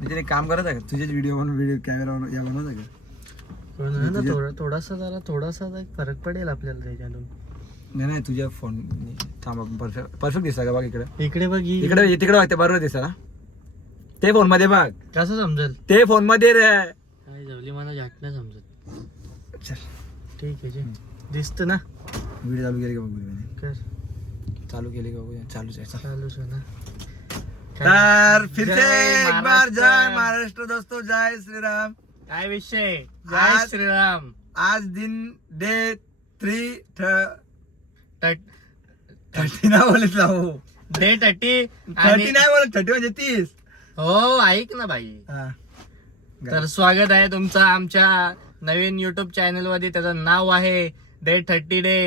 तिथे काम करत आहे का तुझेच व्हिडिओ कॅमेरा या बनवत आहे का थोडासा फरक पडेल आपल्याला त्याच्यातून. नाही तुझ्या फोन थांबा परफेक्ट दिसता का बघ इकडे बघ तिकडे बघते बरोबर दिसता ना ते फोन मध्ये बघ कसं समजेल ते फोन मध्ये रे काय जवली मला झाट नाही समजत. चल ठीक आहे दिसत ना व्हिडिओ चालू केली का बघ कर चालू केली का बघूया चालूच आहे चालूच आहे ना. तर फिर से जय एक बार महाराष्ट्र. जय महाराष्ट्र दोस्तों जय श्री राम. काय विषय आज- जय श्रीराम. आज दिन डे 3 30 30 नाही बोलत ना हो डे 30 30 नाही बोलत 30 म्हणजे 30. हो ऐक ना बाई. तर स्वागत आहे तुमचं आमच्या नवीन युट्यूब चॅनल मध्ये. त्याचं नाव आहे डे 30 डे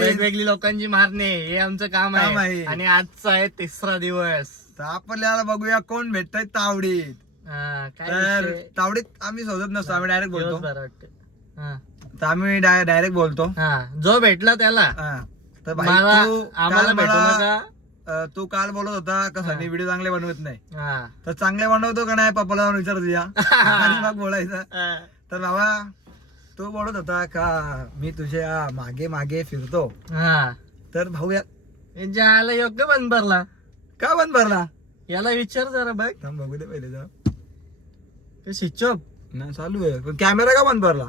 वेगवेगळी लोकांची मारणे हे आमचं काम आहे. आणि आजचा आहे 3रा दिवस. तर आपल्याला बघूया कोण भेटतय तावडीत. तर तावडीत आम्ही शोधत नसतो आम्ही डायरेक्ट बोलतो. तर आम्ही डायरेक्ट बोलतो जो भेटला त्याला. तर भाई आम्हाला भेटू नका. तू काल बोलत होता का सनी व्हिडिओ चांगले बनवत नाही. हा. तर चांगले बनवतो का नाही पप्पाला जाऊन विचार तुझ्या आणि मग बोलायचं. तर बाबा तू बोलत होता का मी तुझ्या मागे मागे फिरतो. हा. तर भाऊ ज्याला योग्य बंद भरला का बंद भरला याला विचार जरा बघ. थांब बघू दे पहिले जा स्विच ऑफ नाही चालू आहे पण कॅमेरा का बंद भरला.